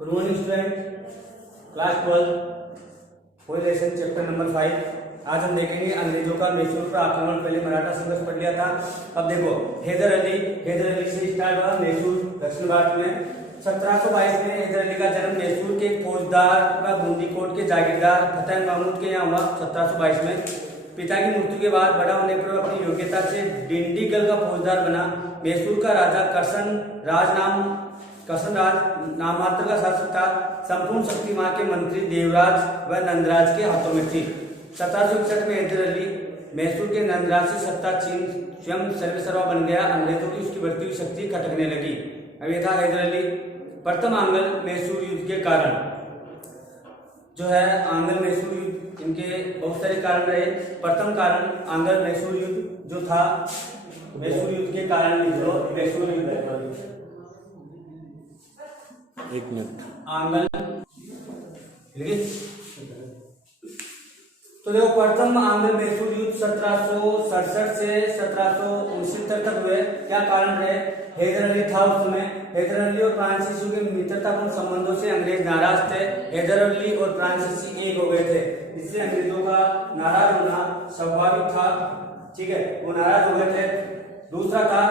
Good morning student, class 12 कोई lesson chapter number 5। आज हम देखेंगे अंग्रेजों का मैसूर पर आक्रमण। पहले मराठा संघर्ष पढ़ लिया था। अब देखो हैदर अली से स्टार्ट हुआ मैसूर दक्षिण भारत में। 1722 में हैदर अली का जन्म मैसूर के फौजदार व बूंदी कोट के जागीरदार फतेह महमूद के यहाँ हुआ 1722 में। पिता की मृत्यु के बाद बड़ा होने पर अपनी योग्यता से डिंडीगल का फौजदार बना। मैसूर का राजा कर्सन राज नाममात्र का शासक था। संपूर्ण शक्ति मां के मंत्री देवराज व नंदराज के हाथों में थी। 1761 में हैदर अली मैसूर के नंदराज से सत्ता छीन स्वयं सर्वेसर्वा बन गया। अंग्रेजों की उसकी बढ़ती हुई शक्ति खटकने लगी। अब यह था हैदर अली। प्रथम आंग्ल मैसूर युद्ध के कारण जो है आंग्ल मैसूर युद्ध, इनके बहुत सारे कारण रहे। प्रथम कारण आंग्ल मैसूर युद्ध जो था, मैसूर युद्ध के कारण मैसूर युद्ध एक मिनट आंग्ल तो देखो प्रथम आंग्ल मैसूर युद्ध 1767 से 1769 तक हुए। क्या कारण रहे? हैदर अली था उस समय। हैदर अली और फ्रांसीसियों के मित्रतापूर्ण संबंधों से अंग्रेज नाराज थे। हैदर अली और फ्रांसीसी एक हो गए थे, इससे अंग्रेजों का नाराज होना स्वाभाविक था। ठीक है, वो नाराज हो गए थे। दूसरा था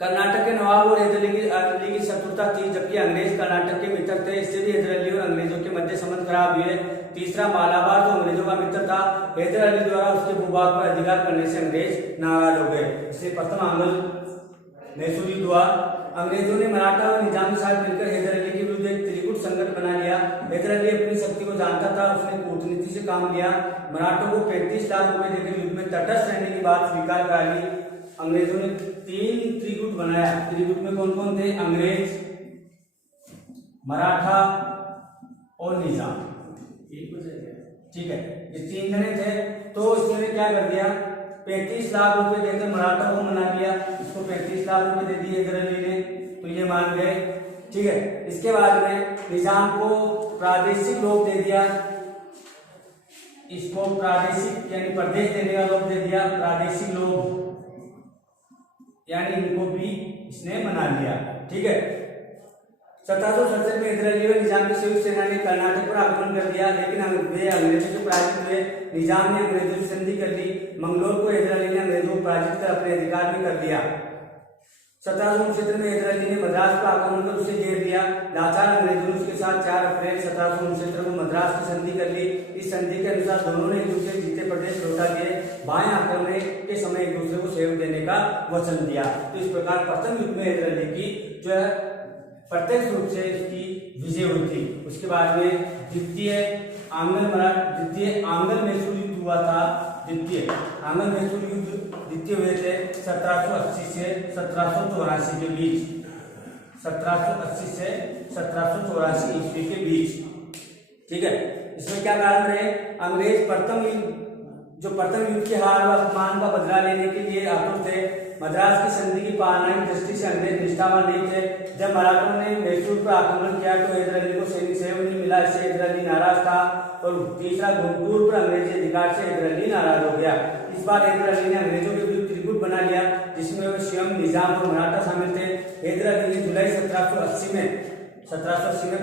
कर्नाटक के नवाब और हैदर अली की शत्रुता थी, जबकि अंग्रेज कर्नाटक के मित्र थे। इससे भी हैदर अली और अंग्रेजों के मध्य संबंध खराब हुए। तीसरा मालाबार जो अंग्रेजों का मित्र था, हैदर अली द्वारा उसके भूभाग पर अधिकार करने से अंग्रेज नाराज हो गए। इसलिए प्रथम आंग्ल मैसूर युद्ध हुआ। अंग्रेजों ने मराठा और निजाम के साथ मिलकर हैदर अली के विरुद्ध एक त्रिकूट संगठन बना लिया। हैदर अली अपनी शक्ति को जानता था, उसने कूटनीति से काम लिया। मराठों को 35 लाख रुपए देकर युद्ध में तटस्थ रहने की बात स्वीकार करा ली। अंग्रेजों ने 3 त्रिकूट बनाया। त्रिकूट में कौन कौन थे? अंग्रेज, मराठा और निजाम। ठीक है, ये 3 जने थे। तो इसने क्या कर दिया, 35 लाख रुपए देकर मराठा को मना लिया। इसको 35 लाख रुपए दे दिए हैदर अली ने, तो ये मान गए। ठीक है, इसके बाद में निजाम को प्रादेशिक लोभ दे दिया। इसको प्रादेशिक यानी प्रदेश देने का लोभ दे दिया, प्रादेशिक लोभ यानी इनको भी इसने मना लिया। ठीक है, 1767 में हैदर अली और निजाम की संयुक्त सेना ने कर्नाटक पर आक्रमण कर दिया, लेकिन वे अंग्रेजों से पराजित हुए। निजाम ने अंग्रेजों से संधि कर ली। मंगलोर को हैदर अली ने अंग्रेजों को पराजित कर अपने अधिकार में कर दिया। 1769 में हैदर अली ने मद्रास पर आक्रमण कर उसे घेर लिया। लाचार अंग्रेजों ने उसके साथ 4 अप्रैल 1769 को मद्रास की संधि कर ली। इस संधि के अनुसार दोनों ने एक दूसरे जीते प्रदेश लौटा दिए। बाएं आक्रमण के समय एक दूसरे को सहयोग देने का वचन दिया। तो इस प्रकार प्रथम युद्ध में हैदर अली की जो है प्रत्यक्ष रूप से इसकी विजय हुई थी। उसके बाद में द्वितीय आंग्ल मैसूर युद्ध हुआ था। द्वितीय आंग्ल मैसूर युद्ध द्वितीय हुए थे 1780 से 1784 के बीच। 1780 से 1784 ईस्वी के बीच। ठीक है, इसमें क्या कारण रहे? अंग्रेज प्रथम युद्ध के हार व अपमान का बदला लेने के लिए आतुर थे। मद्रास की संधि की पालना की दृष्टि से अंग्रेज निष्ठावान नहीं थे। जब मराठों ने मैसूर पर आक्रमण किया तो हैदर अली को सैनिक सहयोग नहीं मिला, इससे हैदर अली नाराज था। और तीसरा, गुंटूर पर अंग्रेजी अधिकार से हैदर अली नाराज हो गया। इस बार हैदर अली ने अंग्रेजों के विरुद्ध त्रिकूट बना लिया, जिसमें वे स्वयं, निजाम और मराठा शामिल थे। हैदर अली ने जुलाई 1780 में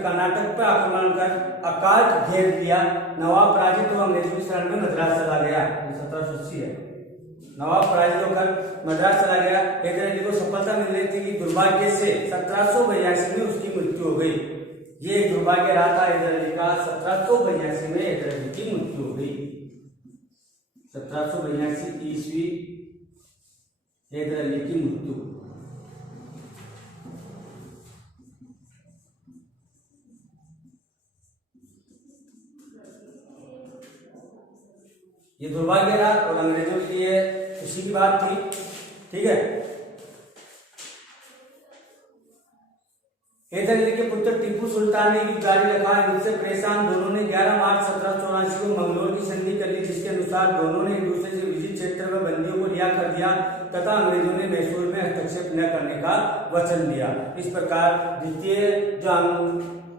कर्नाटक पर आक्रमण कर अकाल घेर दिया। नवाब पराजित हुआ, अंग्रेजों की शरण में मद्रास चला गया। 1780 है। नवाब पराजित होकर मद्रास चला गया। हैदर अली को सफलता मिल रही थी कि दुर्भाग्य से 1782 में उसकी मृत्यु हो गई। ये दुर्भाग्य रहा था हैदर अली का। 1782 में हैदर अली की मृत्यु हो गई। 1782 ईस्वी हैदर अली की मृत्यु। ये दुर्भाग्य रहा और अंग्रेजों के लिए खुशी की बात थी। ठीक है, हैदर अली के पुत्र टीपू सुल्तान ने युद्ध जारी रखा। इनसे परेशान दोनों ने 11 मार्च 1784 को मंगलोर की संधि कर ली, जिसके अनुसार दोनों ने एक दूसरे से विजित क्षेत्र में बंदियों को रिहा कर दिया तथा अंग्रेजों ने मैसूर में हस्तक्षेप न करने का वचन दिया। इस प्रकार द्वितीय जो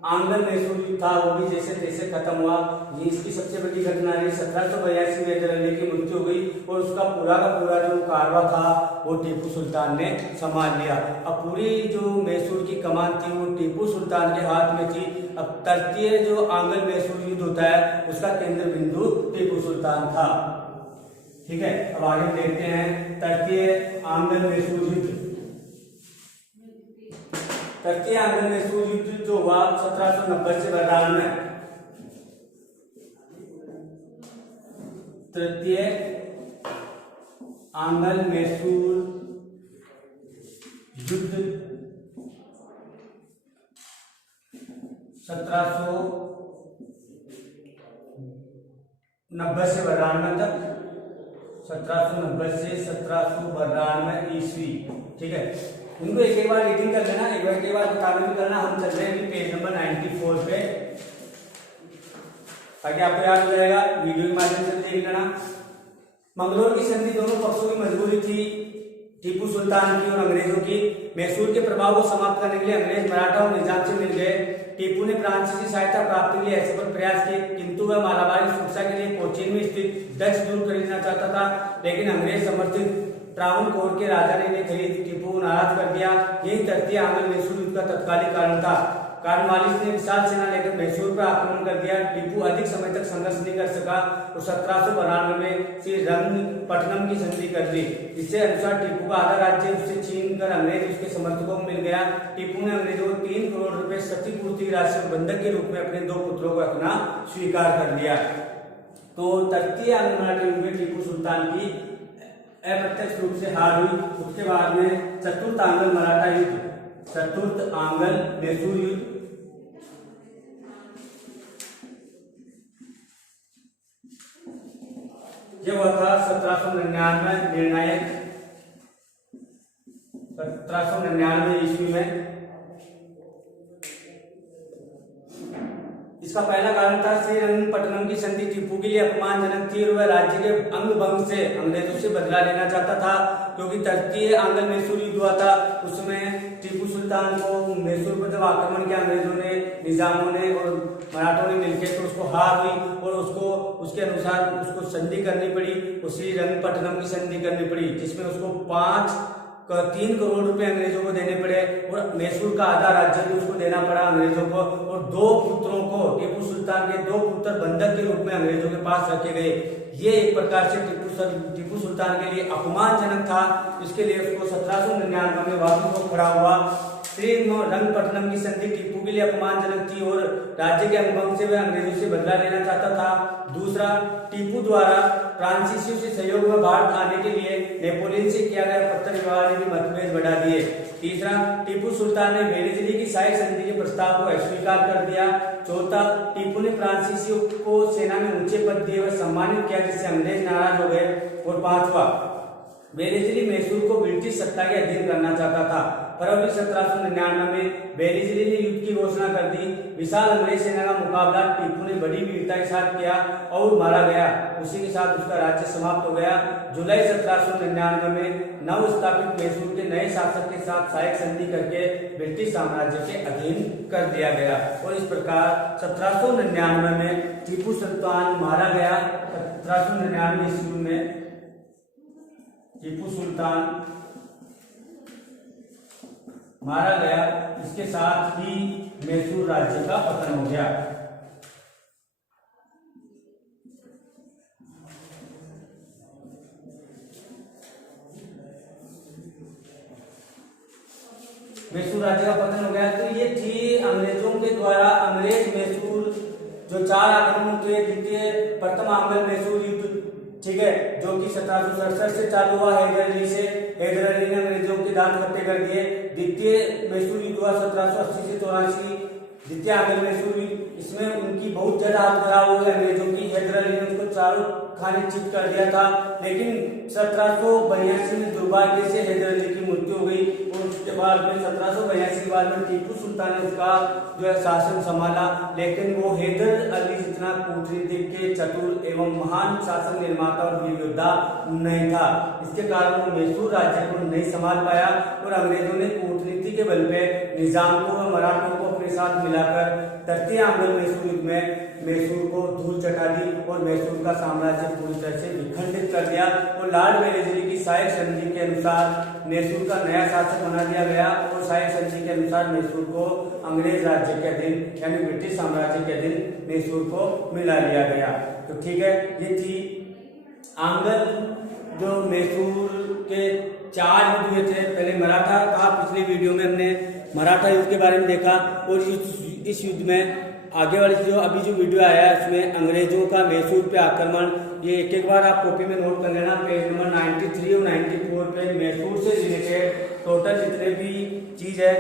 आंगल मैसूर युद्ध था वो भी जैसे तैसे खत्म हुआ। ये इसकी सबसे बड़ी घटना रही 1782 में हैदर अली की मृत्यु हो गई और उसका पूरा का पूरा जो कारवा था वो टीपू सुल्तान ने संभाल लिया। अब पूरी जो मैसूर की कमान थी वो टीपू सुल्तान के हाथ में थी। अब तृतीय जो आंगल मैसूर युद्ध होता है उसका केंद्र बिंदु टीपू सुल्तान था। ठीक है, अब आगे देखते हैं तृतीय आंगल मैसूर युद्ध। तृतीय आंगल मैसूर युद्ध जो हुआ 1790 से 92 में। तृतीय आंगल मैसूर युद्ध 1790 से 92 तक, 1790 से 1792 ईस्वी। ठीक है, इनको एक बार रीडिंग कर लेना, एक बार किताबें भी करना। हम चल रहे हैं पेज नंबर 94 पे, ताकि आपको याद हो जाएगा। वीडियो के माध्यम से देख लेना। मंगलोर की संधि दोनों पक्षों की मजबूरी थी, टीपू सुल्तान की और अंग्रेजों की। मैसूर के प्रभाव को समाप्त करने के लिए अंग्रेज मराठा और निजाम से मिल गए। टीपू ने फ्रांसीसी सहायता प्राप्ति के लिए असफल प्रयास किए, किंतु वह मालाबारी सुरक्षा के लिए कोचीन में स्थित डच दुर्ग खरीदना चाहता था, लेकिन अंग्रेज समर्थित ट्रावनकोर के राजा ने खरीद टीपू को नाराज कर दिया। यही तृतीय आंगल मैसूर युद्ध का तत्कालीन कारण था। कॉर्नवालिस ने विशाल सेना लेकर मैसूर पर आक्रमण कर दिया। टीपू अधिक समय तक संघर्ष नहीं कर सका और 1792 में श्री रंगपट्टनम की संधि कर दी। इसके अनुसार टीपू का आधा राज्य उससे छीन कर अंग्रेज उसके समर्थकों को मिल गया। टीपू ने अंग्रेजों को 3 करोड़ रुपए क्षतिपूर्ति की राशि और बंधक के रूप में अपने 2 पुत्रों को रखना स्वीकार कर लिया। तो तृतीय आंगल मराठा युद्ध में टीपू सुल्तान की अप्रत्यक्ष रूप से हार हुई। उसके बाद में चतुर्थ आंगल मराठा युद्ध, चतुर्थ आंगल मैसूर युद्ध, ये हुआ था 1799 निर्णायक, 1799 ईस्वी में। इसका पहला कारण था श्रीरंगपट्टनम की संधि टीपू के लिए अपमानजनक थी और वह राज्य के अंग भंग से अंग्रेजों से बदला लेना चाहता था, क्योंकि तृतीय आंगल मैसूर युद्ध हुआ था। उसमें टीपू सुल्तान को मैसूर पर जब आक्रमण किया अंग्रेजों ने, निजामों ने और मराठों ने मिलकर, तो उसको हार हुई और उसको उसके अनुसार उसको संधि करनी पड़ी, श्रीरंगपट्टनम की संधि करनी पड़ी, जिसमें उसको 3 करोड़ रुपए अंग्रेजों को देने पड़े और मैसूर का आधा राज्य भी उसको देना पड़ा अंग्रेजों को। और 2 पुत्रों को, टीपू सुल्तान के 2 पुत्र बंधक के रूप में अंग्रेजों के पास रखे गए। ये एक प्रकार से टीपू सुल्तान के लिए अपमानजनक था। इसके लिए उसको 1799 में वापस वो खड़ा हुआ। श्रीरंगपट्टनम की संधि टीपू के लिए अपमानजनक थी और राज्य के अंगभंग से वह अंग्रेजों से बदला लेना चाहता था। दूसरा, टीपू द्वारा फ्रांसीसियों से सहयोग में भारत आने के लिए नेपोलियन से किया गया पत्र व्यवहार ने भी मतभेद बढ़ा दिए। तीसरा, टीपू सुल्तान ने वेलेस्ली की सहायक संधि के प्रस्ताव को अस्वीकार कर दिया। चौथा, टीपू ने फ्रांसीसियों को सेना में ऊंचे पद दिए व सम्मानित किया, जिससे अंग्रेज नाराज हो गए। और पांचवा, वेलेस्ली मैसूर को ब्रिटिश सत्ता के अधीन करना चाहता था। फरवरी 1799 में वेलेस्ली ने युद्ध की घोषणा कर दी। विशाल अंग्रेज सेना का मुकाबला टीपू ने बड़ी वीरता के साथ किया और मारा गया। उसी के साथ उसका राज्य समाप्त हो गया। जुलाई 1799 में नव स्थापित मैसूर के नए शासक के साथ सहायक संधि करके ब्रिटिश साम्राज्य के अधीन कर दिया गया और इस प्रकार 1799 में टीपू सुल्तान मारा गया। 1799 ईस्वी में टीपू सुल्तान मारा गया। इसके साथ ही मैसूर राज्य का पतन हो गया। मैसूर राज्य का पतन हो गया। तो ये थी अंग्रेजों के द्वारा अंग्रेज मैसूर जो 4 आक्रमण हुए। द्वितीय प्रथम आंगल मैसूर युद्ध, ठीक है, जो कि 1767 से चालू हुआ हैदर अली से। हैदर अली ने अंग्रेजों के दांत खट्टे कर दिए। द्वितीय मैसूर युद्ध हुआ 1780 से 84। द्वितीय आंगल मैसूर युद्ध, इसमें उनकी बहुत ज्यादा हाथ खराब हो गई अंग्रेजों की। हैदर अली ने उनको चारों खाने चित कर दिया था, लेकिन 1782 में दुर्भाग्य से हैदर अली की मृत्यु हो गई और उसके बाद में 1782 के बाद में टीपू सुल्तान ने उसका जो है शासन संभाला। लेकिन वो हैदर अली जितना कूटनीतिक के चतुर एवं महान शासन निर्माता और वीर योद्धा नहीं था। इसके कारण वो मैसूर राज्य को नहीं संभाल पाया और अंग्रेजों ने कूटनीति के बल पे निजाम को व मराठों को अपने साथ मिलाकर तृतीय आंग्ल मैसूर युद्ध में मैसूर को धूल चटा दी और मैसूर का साम्राज्य पूरी तरह से विखंडित कर दिया। और लॉर्ड वेलेस्ली की सहायक संधि के अनुसार मैसूर का नया शासक बना दिया गया और सहायक संधि के अनुसार मैसूर को अंग्रेज राज्य के अधीन यानी ब्रिटिश साम्राज्य के अधीन मैसूर को मिला लिया गया। तो ठीक है, ये थी आंगल जो मैसूर के 4 युद्ध हुए थे। पहले मराठा का पिछले वीडियो में हमने मराठा युद्ध के बारे में देखा और इस युद्ध में आगे वाली जो अभी जो वीडियो आया है उसमें अंग्रेजों का मैसूर पे आक्रमण, ये एक बार आप कॉपी में नोट कर लेना। पेज नंबर 93 और 94 पे मैसूर से रिलेटेड टोटल जितने भी चीज है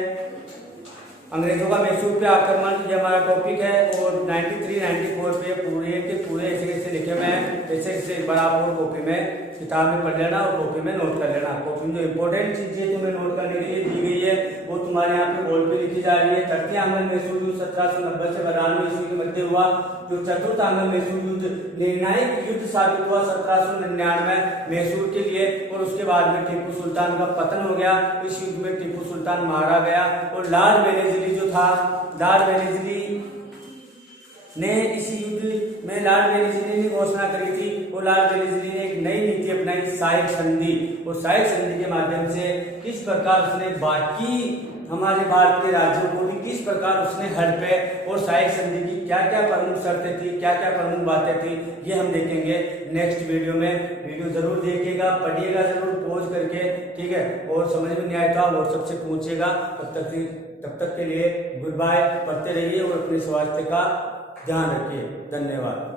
अंग्रेजों का मैसूर पे आक्रमण, ये हमारा टॉपिक है। और 93, 94 पे पूरे के पूरे ऐसे लिखे हुए हैं, ऐसे एक बार आप और कॉपी में किताब में पढ़ लेना और कॉपी में नोट कर लेना। कॉपी में जो इंपॉर्टेंट चीजें तुम्हें नोट करने के लिए दी गई है वो तुम्हारे यहाँ पे बोर्ड पे लिखी जा रही है। तृतीय आंग्ल मैसूर युद्ध 1790 से 92 ईस्वी के मध्य हुआ। जो चतुर्थ आंग्ल मैसूर युद्ध निर्णायक युद्ध साबित हुआ 1799 मैसूर के लिए और उसके बाद में टीपू सुल्तान का पतन हो गया। इस युद्ध में टीपू सुल्तान मारा गया और लॉर्ड वेलेस्ली जो था, लॉर्ड वेलेस्ली ने इस युद्ध में लॉर्ड वेलेस्ली ने घोषणा करी थी और लॉर्ड वेलेस्ली ने एक नई नीति अपनाई, सहायक संधि। और सहायक संधि के माध्यम से किस प्रकार उसने बाकी हमारे भारत के राज्यों को भी किस प्रकार उसने हर पे और सहायक संधि की क्या क्या प्रमुख शर्तें थी, क्या क्या प्रमुख बातें थी, ये हम देखेंगे नेक्स्ट वीडियो में। वीडियो जरूर देखिएगा, पढ़िएगा जरूर पॉज करके, ठीक है। और समझ में नहीं आया तो व्हाट्सएप से पूछिएगा। तब तक के लिए गुड बाय, पढ़ते रहिए और अपने स्वास्थ्य का ध्यान रखिए। धन्यवाद।